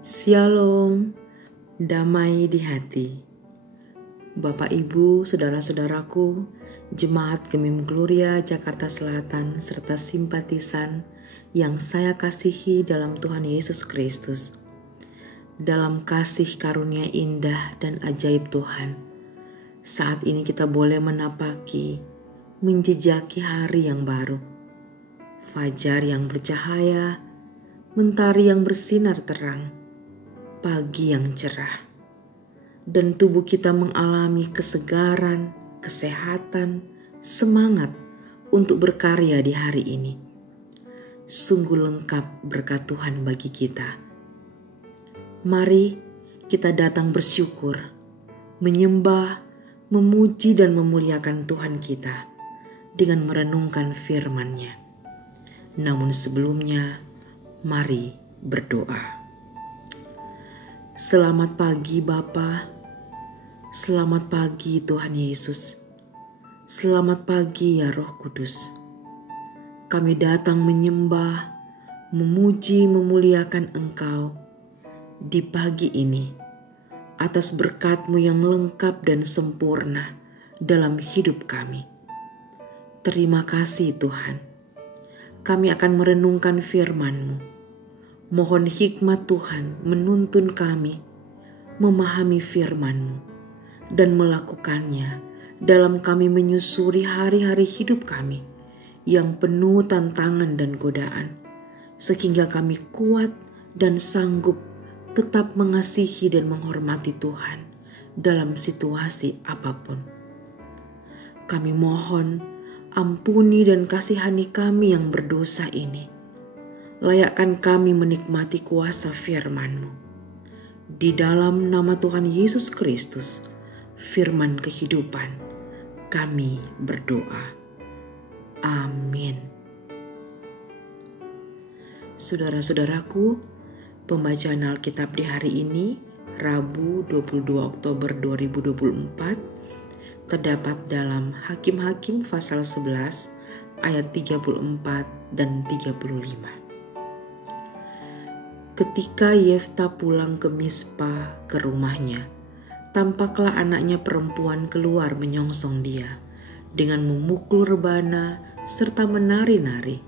Shalom, damai di hati. Bapak Ibu, saudara-saudaraku, Jemaat Gemim Gloria Jakarta Selatan serta simpatisan yang saya kasihi dalam Tuhan Yesus Kristus. Dalam kasih karunia indah dan ajaib Tuhan, saat ini kita boleh menapaki, menjejaki hari yang baru. Fajar yang bercahaya, mentari yang bersinar terang, pagi yang cerah, dan tubuh kita mengalami kesegaran, kesehatan, semangat untuk berkarya di hari ini. Sungguh lengkap berkat Tuhan bagi kita. Mari kita datang bersyukur, menyembah, memuji dan memuliakan Tuhan kita dengan merenungkan firman-Nya. Namun sebelumnya, mari berdoa. Selamat pagi Bapa, selamat pagi Tuhan Yesus, selamat pagi ya Roh Kudus. Kami datang menyembah, memuji, memuliakan Engkau di pagi ini atas berkat-Mu yang lengkap dan sempurna dalam hidup kami. Terima kasih Tuhan. Kami akan merenungkan firman-Mu. Mohon hikmat Tuhan menuntun kami memahami firman-Mu dan melakukannya dalam kami menyusuri hari-hari hidup kami yang penuh tantangan dan godaan, sehingga kami kuat dan sanggup tetap mengasihi dan menghormati Tuhan dalam situasi apapun. Kami mohon ampuni dan kasihani kami yang berdosa ini. Layakkan kami menikmati kuasa firman-Mu. Di dalam nama Tuhan Yesus Kristus, firman kehidupan, kami berdoa. Amin. Saudara-saudaraku, pembacaan Alkitab di hari ini, Rabu 22 Oktober 2024, terdapat dalam Hakim-Hakim pasal 11 ayat 34 dan 35. Ketika Yefta pulang ke Mispa ke rumahnya, tampaklah anaknya perempuan keluar menyongsong dia dengan memukul rebana serta menari-nari.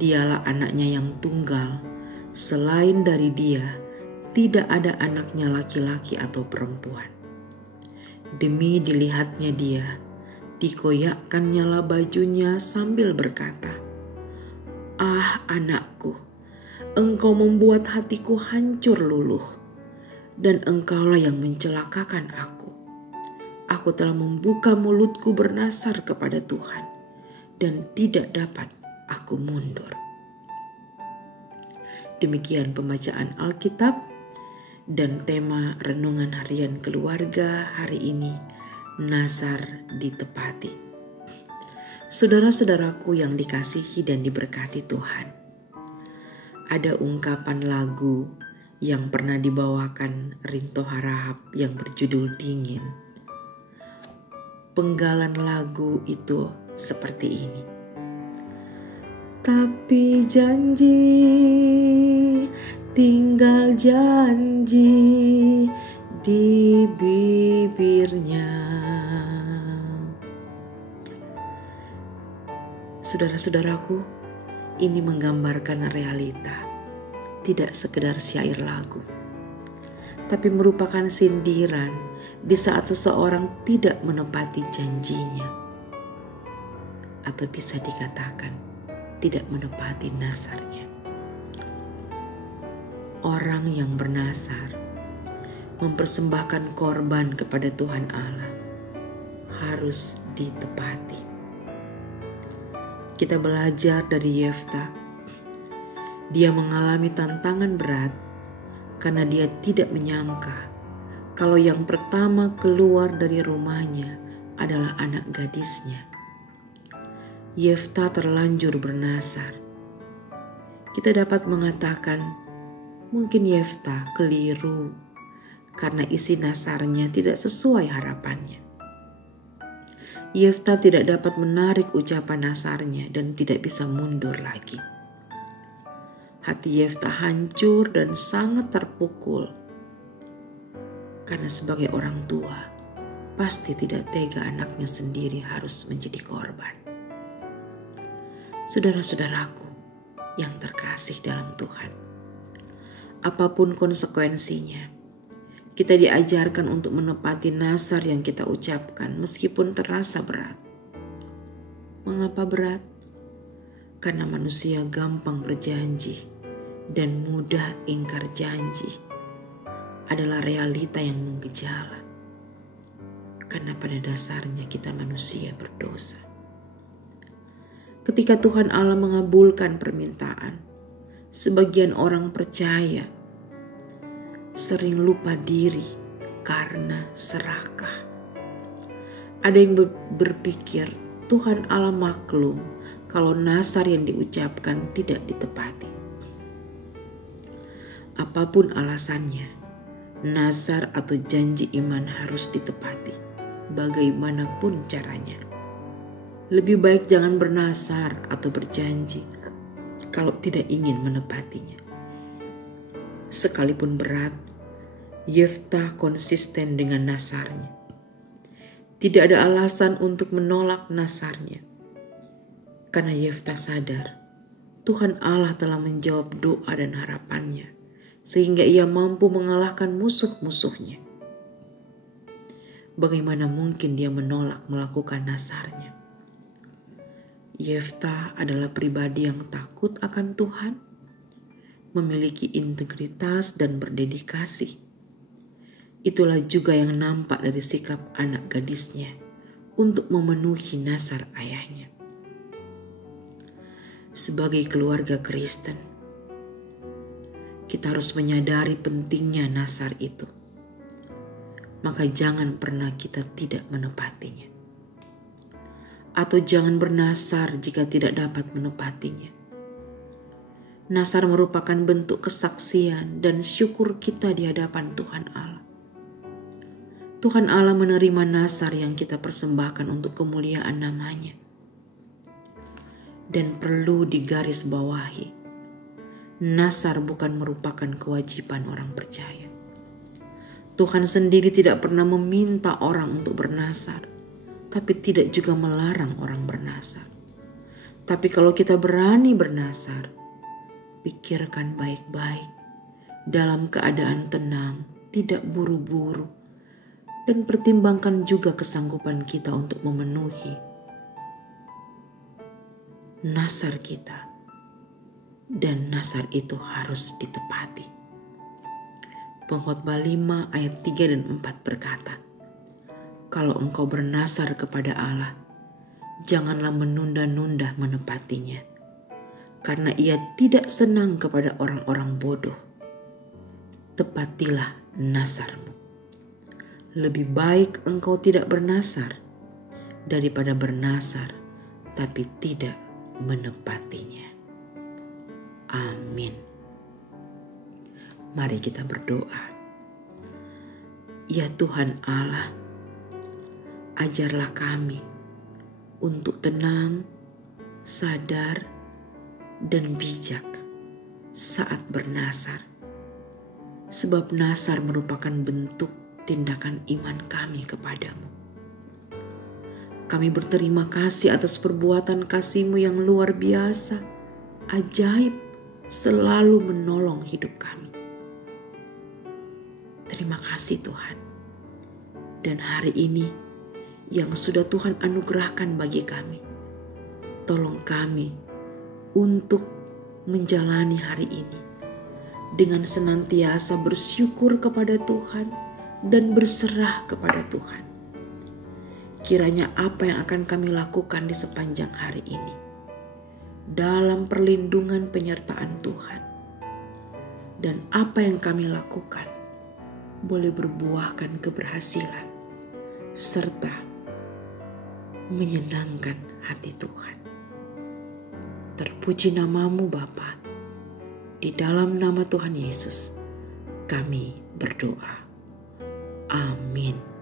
Dialah anaknya yang tunggal, selain dari dia tidak ada anaknya laki-laki atau perempuan. Demi dilihatnya dia, dikoyakkannya bajunya sambil berkata, "Ah anakku, Engkau membuat hatiku hancur luluh, dan Engkaulah yang mencelakakan aku. Aku telah membuka mulutku bernasar kepada Tuhan, dan tidak dapat aku mundur." Demikian pembacaan Alkitab dan tema renungan harian keluarga hari ini, Nazar ditepati. Saudara-saudaraku yang dikasihi dan diberkati Tuhan, ada ungkapan lagu yang pernah dibawakan Rinto Harahap yang berjudul Dingin. Penggalan lagu itu seperti ini. Tapi janji, tinggal janji di bibirnya. Saudara-saudaraku, ini menggambarkan realita, tidak sekedar syair lagu, tapi merupakan sindiran di saat seseorang tidak menepati janjinya, atau bisa dikatakan tidak menepati nazarnya. Orang yang bernazar mempersembahkan korban kepada Tuhan Allah harus ditepati. Kita belajar dari Yefta. Dia mengalami tantangan berat karena dia tidak menyangka kalau yang pertama keluar dari rumahnya adalah anak gadisnya. Yefta terlanjur bernazar. Kita dapat mengatakan mungkin Yefta keliru karena isi nazarnya tidak sesuai harapannya. Yefta tidak dapat menarik ucapan nazarnya dan tidak bisa mundur lagi. Hati Yeftah hancur dan sangat terpukul. Karena sebagai orang tua, pasti tidak tega anaknya sendiri harus menjadi korban. Saudara-saudaraku yang terkasih dalam Tuhan, apapun konsekuensinya, kita diajarkan untuk menepati nazar yang kita ucapkan meskipun terasa berat. Mengapa berat? Karena manusia gampang berjanji dan mudah ingkar janji adalah realita yang menggejala. Karena pada dasarnya kita manusia berdosa. Ketika Tuhan Allah mengabulkan permintaan, sebagian orang percaya sering lupa diri karena serakah. Ada yang berpikir Tuhan Allah maklum kalau nazar yang diucapkan tidak ditepati. Apapun alasannya, nazar atau janji iman harus ditepati, bagaimanapun caranya. Lebih baik jangan bernazar atau berjanji kalau tidak ingin menepatinya. Sekalipun berat, Yeftah konsisten dengan nazarnya. Tidak ada alasan untuk menolak nazarnya. Karena Yeftah sadar, Tuhan Allah telah menjawab doa dan harapannya, sehingga ia mampu mengalahkan musuh-musuhnya. Bagaimana mungkin dia menolak melakukan nazarnya? Yeftah adalah pribadi yang takut akan Tuhan, memiliki integritas dan berdedikasi. Itulah juga yang nampak dari sikap anak gadisnya untuk memenuhi nazar ayahnya. Sebagai keluarga Kristen, kita harus menyadari pentingnya nazar itu. Maka jangan pernah kita tidak menepatinya. Atau jangan bernazar jika tidak dapat menepatinya. Nazar merupakan bentuk kesaksian dan syukur kita di hadapan Tuhan Allah. Tuhan Allah menerima nazar yang kita persembahkan untuk kemuliaan namanya. Dan perlu digarisbawahi, nazar bukan merupakan kewajiban orang percaya. Tuhan sendiri tidak pernah meminta orang untuk bernazar, tapi tidak juga melarang orang bernazar. Tapi kalau kita berani bernazar, pikirkan baik-baik, dalam keadaan tenang, tidak buru-buru, dan pertimbangkan juga kesanggupan kita untuk memenuhi nazar kita. Dan nazar itu harus ditepati. Pengkhotbah 5 ayat 3 dan 4 berkata, kalau engkau bernazar kepada Allah, janganlah menunda-nunda menepatinya, karena ia tidak senang kepada orang-orang bodoh. Tepatilah nazarmu. Lebih baik engkau tidak bernazar daripada bernazar tapi tidak menepatinya. Amin. Mari kita berdoa. Ya Tuhan Allah, ajarlah kami untuk tenang, sadar, dan bijak saat bernazar. Sebab nazar merupakan bentuk tindakan iman kami kepadamu. Kami berterima kasih atas perbuatan kasih-Mu yang luar biasa, ajaib, selalu menolong hidup kami. Terima kasih Tuhan. Dan hari ini yang sudah Tuhan anugerahkan bagi kami, tolong kami untuk menjalani hari ini dengan senantiasa bersyukur kepada Tuhan dan berserah kepada Tuhan. Kiranya apa yang akan kami lakukan di sepanjang hari ini, dalam perlindungan penyertaan Tuhan, dan apa yang kami lakukan boleh berbuahkan keberhasilan serta menyenangkan hati Tuhan. Terpuji namamu Bapa. Di dalam nama Tuhan Yesus kami berdoa. Amin.